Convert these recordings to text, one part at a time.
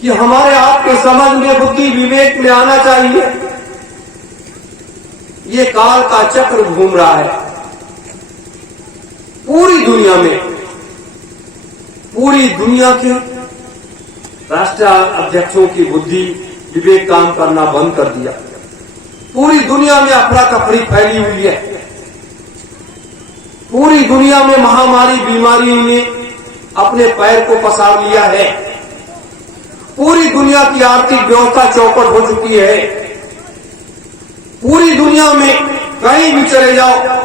कि हमारे आपके समझ में, बुद्धि विवेक में आना चाहिए। ये काल का चक्र घूम रहा है पूरी दुनिया में। पूरी दुनिया के राष्ट्र अध्यक्षों की बुद्धि विवेक काम करना बंद कर दिया। पूरी दुनिया में अफरा तफरी फैली हुई है। पूरी दुनिया में महामारी बीमारी ने अपने पैर को पसार लिया है। पूरी दुनिया की आर्थिक व्यवस्था चौपट हो चुकी है। पूरी दुनिया में कहीं भी चले जाओ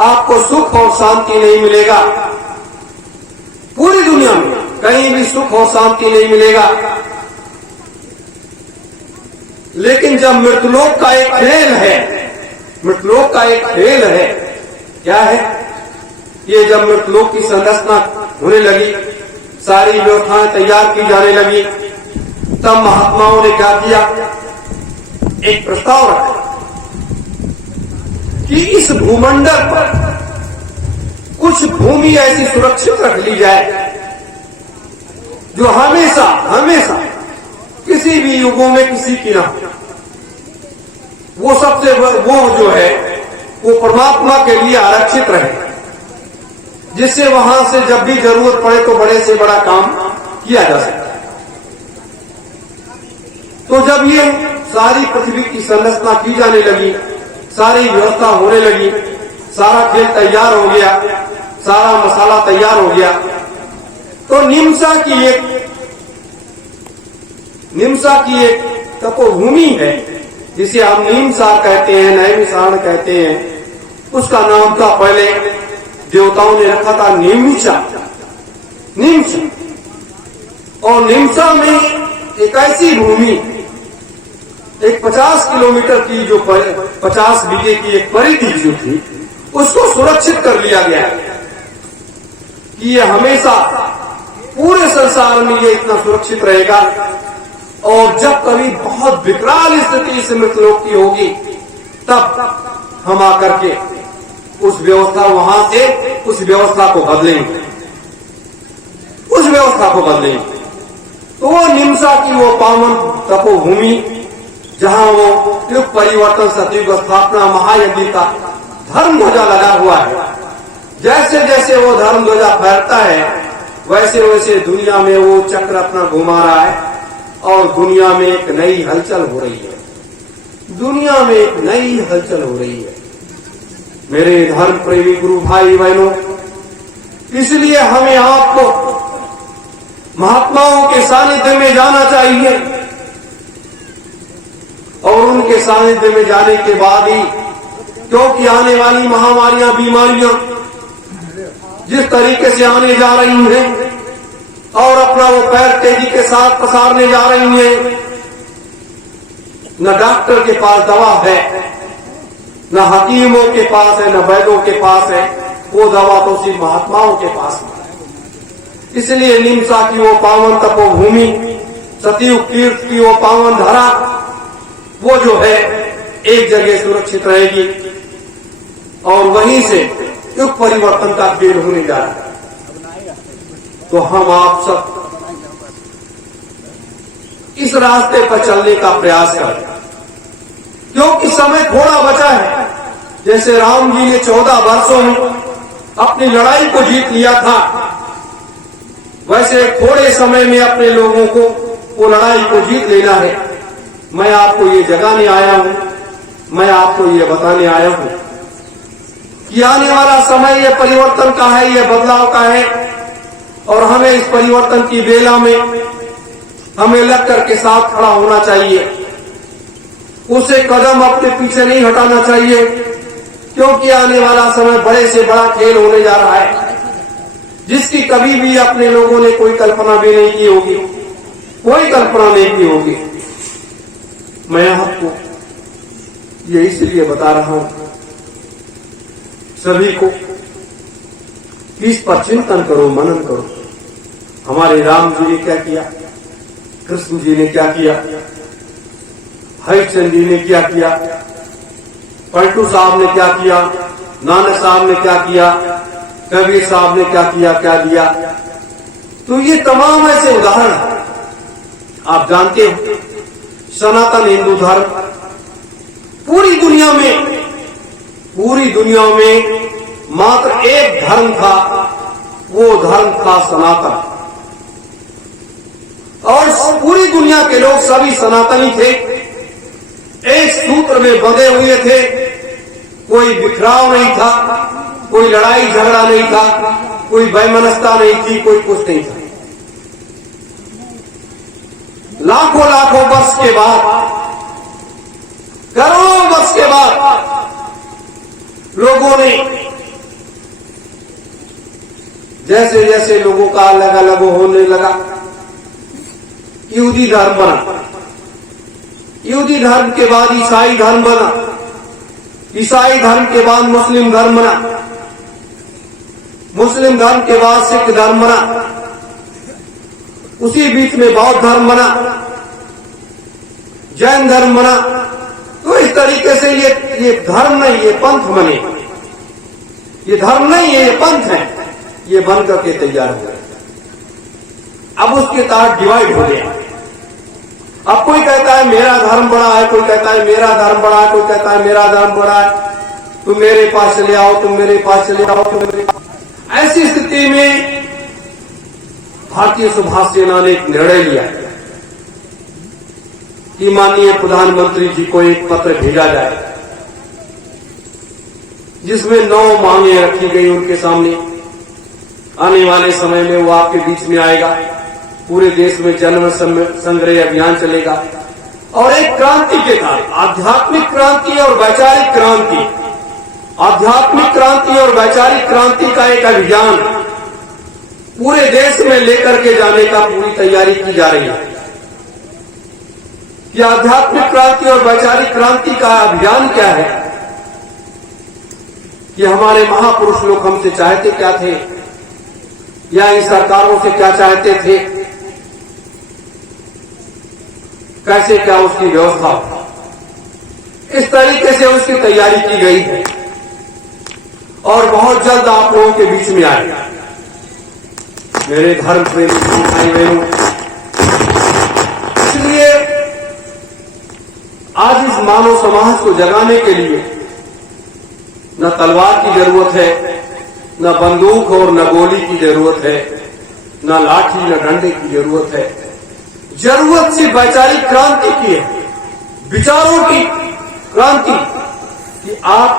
आपको सुख और शांति नहीं मिलेगा। पूरी दुनिया में कहीं भी सुख और शांति नहीं मिलेगा। लेकिन जब मृतलोक का एक खेल है, मृतलोक का एक खेल है, क्या है? ये जब मृतलोक की संरचना होने लगी, सारी व्यवस्थाएं तैयार की जाने लगी, तब महात्माओं ने क्या किया? एक प्रस्ताव रखा कि इस भूमंडल पर कुछ भूमि ऐसी सुरक्षित रख ली जाए जो हमेशा हमेशा किसी भी युगों में किसी की ना, वो सबसे वो जो है वो परमात्मा के लिए आरक्षित रहे, जिससे वहां से जब भी जरूरत पड़े तो बड़े से बड़ा काम किया जा सकता है। तो जब ये सारी पृथ्वी की संरचना की जाने लगी, सारी व्यवस्था होने लगी, सारा खेल तैयार हो गया, सारा मसाला तैयार हो गया, तो निम्सा की एक तपोभूमि है जिसे हम नीमसार कहते हैं, नैमिषारण कहते हैं। उसका नाम था पहले देवताओं ने रखा था निम्सा। और निम्सा में एक ऐसी भूमि, एक 50 किलोमीटर की जो 50 बीघे की एक परिधि जो थी, उसको सुरक्षित कर लिया गया कि ये हमेशा पूरे संसार में ये इतना सुरक्षित रहेगा। और जब कभी बहुत विकराल स्थिति इस मृतलोक की होगी, तब हम आकर के उस व्यवस्था वहां से उस व्यवस्था को बदलेंगे, उस व्यवस्था को बदलेंगे। तो वो निम्सा की वो पावन तपोभूमि, जहां वो युग परिवर्तन, सतयुग स्थापना, महायज्ञ का धर्म ध्वजा लगा हुआ है। जैसे जैसे वो धर्म ध्वजा फैलता है, वैसे वैसे दुनिया में वो चक्र अपना घुमा रहा है और दुनिया में एक नई हलचल हो रही है। दुनिया में एक नई हलचल हो रही है। मेरे धर्म प्रेमी गुरु भाई बहनों, इसलिए हमें आपको महात्माओं के सानिध्य में जाना चाहिए और उनके सानिध्य में जाने के बाद ही, क्योंकि आने वाली महामारियां, बीमारियां जिस तरीके से आने जा रही हैं और अपना वो पैर तेजी के साथ पसारने जा रही हैं, न डॉक्टर के पास दवा है, न हकीमों के पास है, न वैद्यों के पास है। वो दवा तो सिर्फ महात्माओं के पास है। इसलिए निम्सा की वो पावन तपोभूमि, सतयुग तीर्थ की वो पावन धरा, वो जो है एक जगह सुरक्षित रहेगी और वहीं से युग परिवर्तन का खेल होने जा रहा है। तो हम आप सब इस रास्ते पर चलने का प्रयास करें, क्योंकि समय थोड़ा बचा है। जैसे राम जी ने 14 वर्षों में अपनी लड़ाई को जीत लिया था, वैसे थोड़े समय में अपने लोगों को वो लड़ाई को जीत लेना है। मैं आपको ये जगाने आया हूं, मैं आपको ये बताने आया हूं कि आने वाला समय ये परिवर्तन का है, ये बदलाव का है और हमें इस परिवर्तन की बेला में हमें लग करके साथ खड़ा होना चाहिए। उसे कदम अपने पीछे नहीं हटाना चाहिए, क्योंकि आने वाला समय बड़े से बड़ा खेल होने जा रहा है, जिसकी कभी भी अपने लोगों ने कोई कल्पना भी नहीं की होगी, कोई कल्पना नहीं की होगी। मैं आपको ये इसलिए बता रहा हूं सभी को, इस पर चिंतन करो, मनन करो। हमारे राम जी ने क्या किया, कृष्ण जी ने क्या किया, हरिश्चंद्र जी ने क्या किया, पलटू साहब ने क्या किया, नानक साहब ने क्या किया, कबीर साहब ने क्या किया, क्या दिया। तो ये तमाम ऐसे उदाहरण आप जानते हो सनातन हिंदू धर्म पूरी दुनिया में मात्र एक धर्म था, वो धर्म था सनातन। और पूरी दुनिया के लोग सभी सनातनी थे, एक सूत्र में बंधे हुए थे। कोई बिखराव नहीं था, कोई लड़ाई झगड़ा नहीं था, कोई वैमनस्यता नहीं थी, कोई कुछ नहीं था। लाखों वर्ष के बाद, करोड़ों वर्ष के बाद लोगों ने जैसे जैसे लोगों का अलग अलग होने लगा, यहूदी धर्म बना, यहूदी धर्म के बाद ईसाई धर्म बना, ईसाई धर्म के बाद मुस्लिम धर्म बना, मुस्लिम धर्म के बाद सिख धर्म बना, उसी बीच में बौद्ध धर्म बना, जैन धर्म बना। तो इस तरीके से ये धर्म नहीं, ये पंथ बने। ये धर्म नहीं है, ये पंथ है, ये बन करके तैयार हो गए। अब उसके तहत डिवाइड हो गया। अब कोई कहता है मेरा धर्म बड़ा है, कोई कहता है मेरा धर्म बड़ा है, कोई कहता है मेरा धर्म बड़ा है, तुम मेरे पास चले आओ, तुम मेरे पास चले आओ, तुम मेरे। ऐसी स्थिति में भारतीय सुभाष सेना ने एक निर्णय लिया कि माननीय प्रधानमंत्री जी को एक पत्र भेजा जाए जिसमें 9 मांगे रखी गई उनके सामने। आने वाले समय में वो आपके बीच में आएगा, पूरे देश में जन संग्रह अभियान चलेगा और एक क्रांति के कारण, आध्यात्मिक क्रांति और वैचारिक क्रांति, आध्यात्मिक क्रांति और वैचारिक क्रांति का एक अभियान पूरे देश में लेकर के जाने का पूरी तैयारी की जा रही है। कि आध्यात्मिक क्रांति और वैचारिक क्रांति का अभियान क्या है, कि हमारे महापुरुष लोग हमसे चाहते क्या थे या इन सरकारों से क्या चाहते थे, कैसे क्या उसकी व्यवस्था हो, इस तरीके से उसकी तैयारी की गई है और बहुत जल्द आप लोगों के बीच में आएगा। मेरे धर्म प्रेमी भाई बहनों, इसलिए आज इस मानव समाज को जगाने के लिए न तलवार की जरूरत है, न बंदूक और न गोली की जरूरत है, न लाठी न डंडे की जरूरत है। जरूरत सिर्फ वैचारिक क्रांति की है, विचारों की क्रांति, कि आप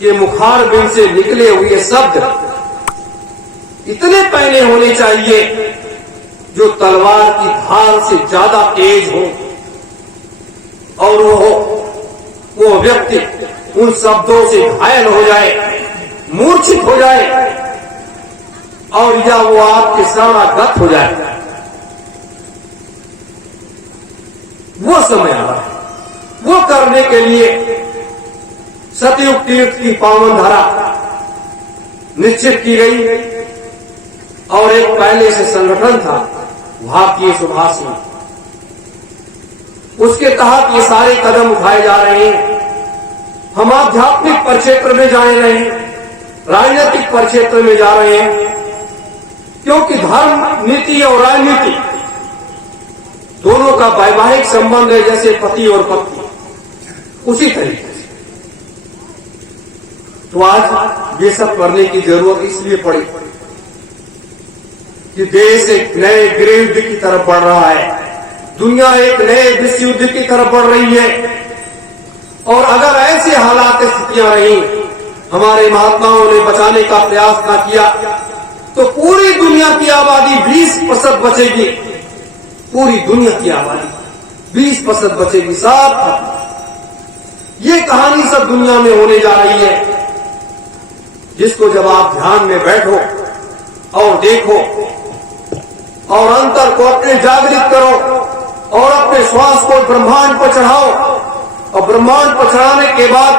के मुखार बिन से निकले हुए शब्द इतने पैने होने चाहिए जो तलवार की धार से ज्यादा तेज हो और वो व्यक्ति उन शब्दों से घायल हो जाए, मूर्छित हो जाए और या वो आपके शरणागत हो जाए। वो समय आ रहा है। वो करने के लिए सतयुग तीर्थ की पावन धारा निश्चित की गई और एक पहले से संगठन था भारतीय सुभाष सेना, उसके तहत ये सारे कदम उठाए जा रहे हैं। हम आध्यात्मिक परिक्षेत्र में जा रहे हैं, राजनीतिक परिक्षेत्र में जा रहे हैं, क्योंकि धर्म नीति और राजनीति दोनों का वैवाहिक संबंध है, जैसे पति और पत्नी, उसी तरीके से। तो आज ये सब करने की जरूरत इसलिए पड़ी कि देश एक नए गृह युद्ध की तरफ बढ़ रहा है, दुनिया एक नए विश्व युद्ध की तरफ बढ़ रही है। और अगर ऐसे हालात स्थितियां रही, हमारे महात्माओं ने बचाने का प्रयास न किया, तो पूरी दुनिया की आबादी 20% बचेगी, पूरी दुनिया की आबादी 20% बचेगी, सब। ये कहानी सब दुनिया में होने जा रही है, जिसको जब आप ध्यान में बैठो और देखो और अंतर को अपने जागृत करो और अपने श्वास को ब्रह्मांड पर चढ़ाओ और ब्रह्मांड पर चढ़ाने के बाद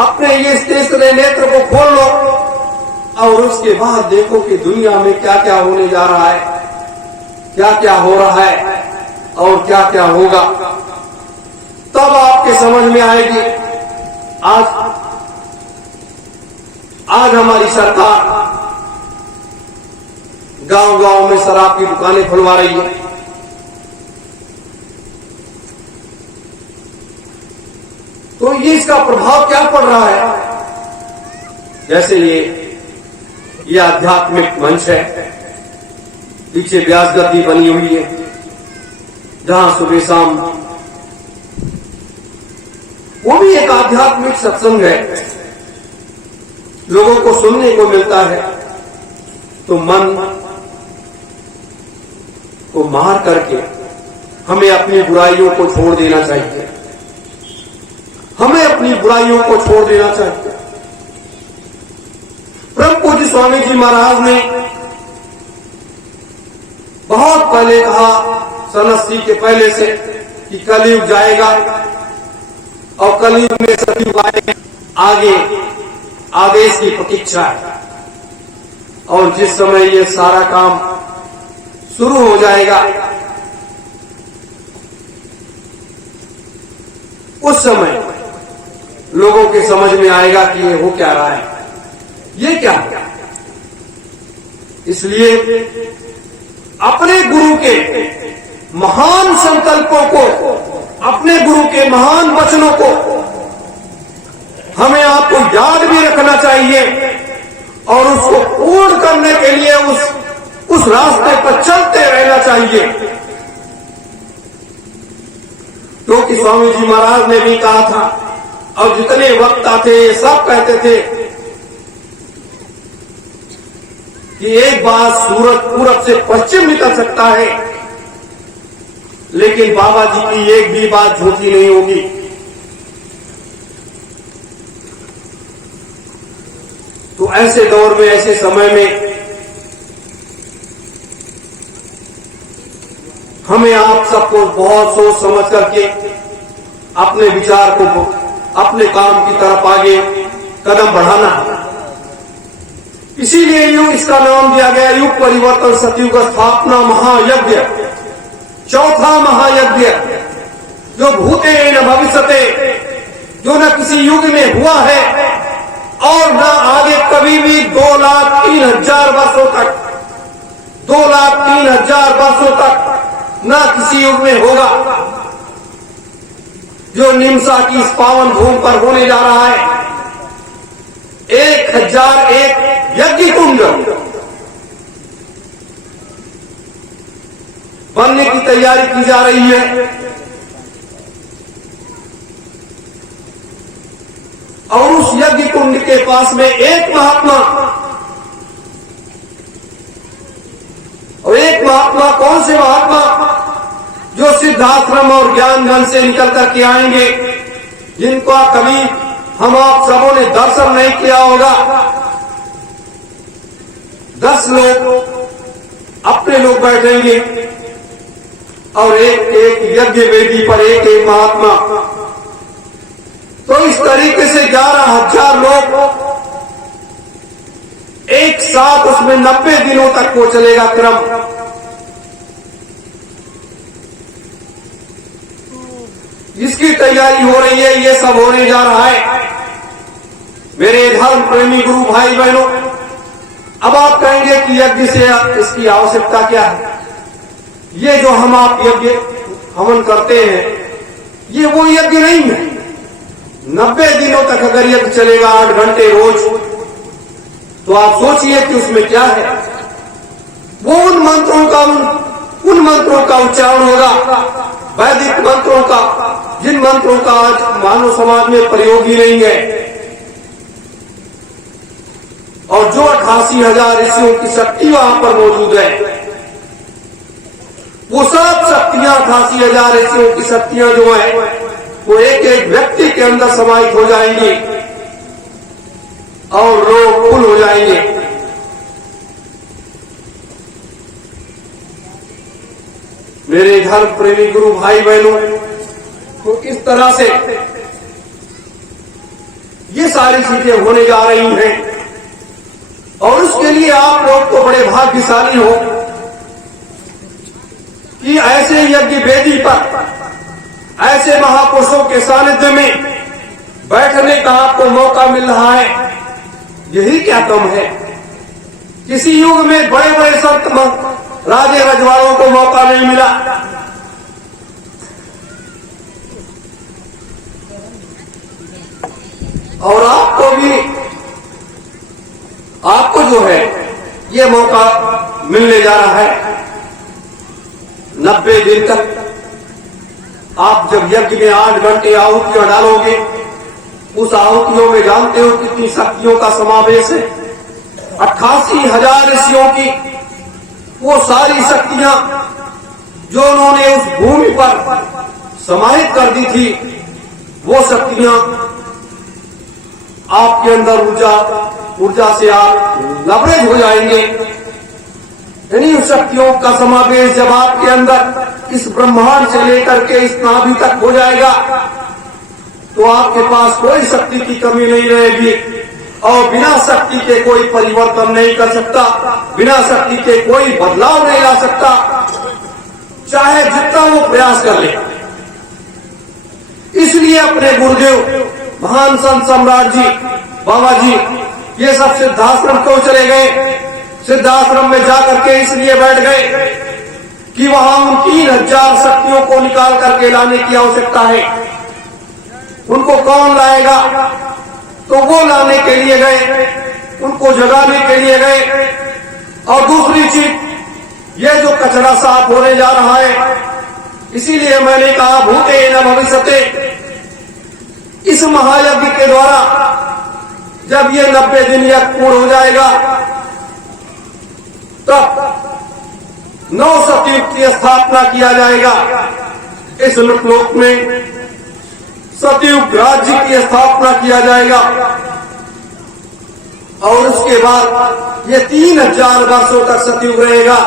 अपने ये तीसरे नेत्र को खोल लो और उसके बाद देखो कि दुनिया में क्या क्या hoने जा रहा है, क्या क्या हो रहा है और क्या क्या होगा। तब आपके समझ में आएगी। आज हमारी सरकार गांव-गांव में शराब की दुकानें खुलवा रही है, तो ये इसका प्रभाव क्या पड़ रहा है? जैसे ये आध्यात्मिक मंच है, पीछे व्यास गद्दी बनी हुई है जहां सुबह शाम वो भी एक आध्यात्मिक सत्संग है, लोगों को सुनने को मिलता है। तो मन को मार करके हमें अपनी बुराइयों को छोड़ देना चाहिए, हमें अपनी बुराइयों को छोड़ देना चाहिए। परम पूज्य स्वामी जी महाराज ने बहुत पहले कहा, सन 80 के पहले से, कि कलयुग जाएगा और कलयुग में सतयुग आएगा, आगे आदेश की प्रतीक्षा है। और जिस समय ये सारा काम शुरू हो जाएगा उस समय लोगों के समझ में आएगा कि ये हो क्या रहा है, ये क्या है। इसलिए अपने गुरु के महान संकल्पों को, अपने गुरु के महान वचनों को हमें आपको याद भी रखना चाहिए और उसको पूर्ण करने के लिए उस रास्ते पर चलते रहना चाहिए। क्योंकि स्वामी जी महाराज ने भी कहा था, और जितने वक्ता थे सब कहते थे कि एक बार सूरज पूरब से पश्चिम निकल सकता है, लेकिन बाबा जी की एक भी बात झूठी नहीं होगी। तो ऐसे दौर में, ऐसे समय में हमें आप सबको बहुत सोच समझ करके अपने विचार को, अपने काम की तरफ आगे कदम बढ़ाना है। इसीलिए युग, इसका नाम दिया गया युग परिवर्तन सतयुग स्थापना महायज्ञ, चौथा महायज्ञ, जो भूते न भविष्यते, जो न किसी युग में हुआ है और न आगे कभी भी 2,03,000 वर्षों तक, 2,03,000 वर्षों तक न किसी युग में होगा, जो निमसा की इस पावन भूमि पर होने जा रहा है। 1001 यज्ञ कुंड बनने की तैयारी की जा रही है और उस यज्ञ कुंड के पास में एक महात्मा, और एक महात्मा, कौन से महात्मा? जो सिद्धाश्रम और ज्ञान गण से निकल करके आएंगे, जिनका कभी हम आप सबों ने दर्शन नहीं किया होगा। 10 लोग अपने लोग बैठेंगे और एक यज्ञ वेदी पर एक महात्मा। तो इस तरीके से 11,000 लोग एक साथ, उसमें 90 दिनों तक वो चलेगा क्रम। जिसकी तैयारी हो रही है, ये सब होने जा रहा है। मेरे धर्म प्रेमी गुरु भाई बहनों, अब आप कहेंगे कि यज्ञ से इसकी आवश्यकता क्या है? ये जो हम आप यज्ञ हवन करते हैं, ये वो यज्ञ नहीं है। 90 दिनों तक अगर यज्ञ चलेगा 8 घंटे रोज, तो आप सोचिए कि उसमें क्या है। वो उन मंत्रों का उच्चारण होगा, वैदिक मंत्रों का, जिन मंत्रों का आज मानव समाज में प्रयोग ही नहीं है। और जो 88,000 ऋषियों की शक्ति वहां पर मौजूद है, वो सब शक्तियां, 88,000 ऋषियों की शक्तियां जो है, वो एक एक व्यक्ति के अंदर समाहित हो जाएंगी और लोग फुल हो जाएंगे। मेरे धर्म प्रेमी गुरु भाई बहनों, तो इस तरह से ये सारी चीजें होने जा रही हैं और उसके लिए आप लोग तो बड़े भाग्यशाली हो कि ऐसे यज्ञ वेदी पर, ऐसे महापुरुषों के सानिध्य में बैठने का आपको मौका मिल रहा है। यही क्या कम है? किसी युग में बड़े बड़े संत, राजे रजवाड़ों को मौका नहीं मिला। और आपको जो है ये मौका मिलने जा रहा है 90 दिन तक। आप जब यज्ञ में 8 घंटे आहुतियां डालोगे, उस आहुतियों में जानते हो कितनी शक्तियों का समावेश है। 88,000 ऋषियों की वो सारी शक्तियां जो उन्होंने उस भूमि पर समाहित कर दी थी, वो शक्तियां आपके अंदर ऊर्जा से आप लबरेज हो जाएंगे। यानी उस शक्तियों का समावेश जब आपके अंदर इस ब्रह्मांड से लेकर के इस नाभि तक हो जाएगा, तो आपके पास कोई शक्ति की कमी नहीं रहेगी और बिना शक्ति के कोई परिवर्तन नहीं कर सकता, बिना शक्ति के कोई बदलाव नहीं ला सकता, चाहे जितना वो प्रयास कर ले। इसलिए अपने गुरुदेव महान संत सम्राट जी, बाबा जी, ये सब सिद्धाश्रम क्यों चले गए? सिद्धाश्रम में जाकर के इसलिए बैठ गए कि वहां उन 3,000 शक्तियों को निकाल करके लाने की आवश्यकता है। उनको कौन लाएगा? तो वो लाने के लिए गए, उनको जगाने के लिए गए। और दूसरी चीज, ये जो कचरा साफ होने जा रहा है, इसीलिए मैंने कहा भूते न भविष्यते। इस महायज्ञ के द्वारा जब ये 90 दिन यज्ञ पूर्ण हो जाएगा, तब 9 सतयुग की स्थापना किया जाएगा। इस लोक में सतयुग राज्य की स्थापना किया जाएगा और उसके बाद ये 3,000 वर्षों तक सतयुग रहेगा।